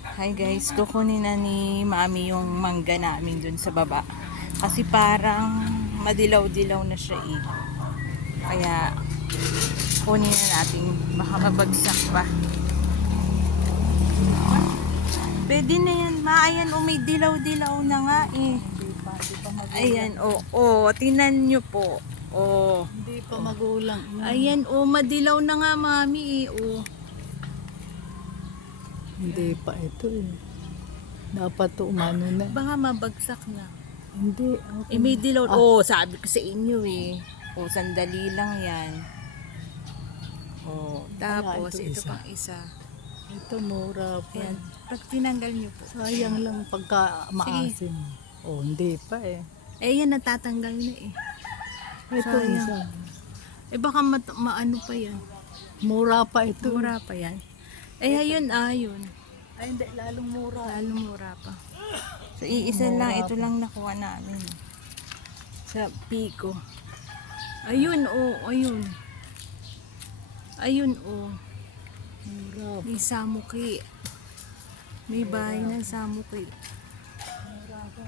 Hi guys, kukunin na ni Mami yung mangga namin dun sa baba. Kasi parang madilaw-dilaw na siya eh. Kaya kunin na natin, baka mabagsak pa. Pwede na yan, maayan o may dilaw-dilaw na nga eh. Ayan, tingnan nyo po. Hindi pa magulang. Ayan, madilaw na nga Mami eh. Hindi pa ito eh. Dapat to umano na. Baka mabagsak na. Hindi. Okay. May dilaw. Sabi ko sa inyo eh. Sandali lang yan. Tapos ito ito isa. pang isa. Ito mura pa. Ayan. Pag tinanggal nyo po. Sayang lang pagka maasim. Hindi pa eh. Yan natatanggal na eh. Ito Sayang. isa. Baka maano pa yan. Mura pa ito. Mura pa yan. Ayun. Ay hindi, lalong mura. Lalong mura pa. So iisa lang. Ito lang nakuha namin. Sa Pico. Ayun. Ayun Mura. May samuki. May bahay ng samuki. Mura pa.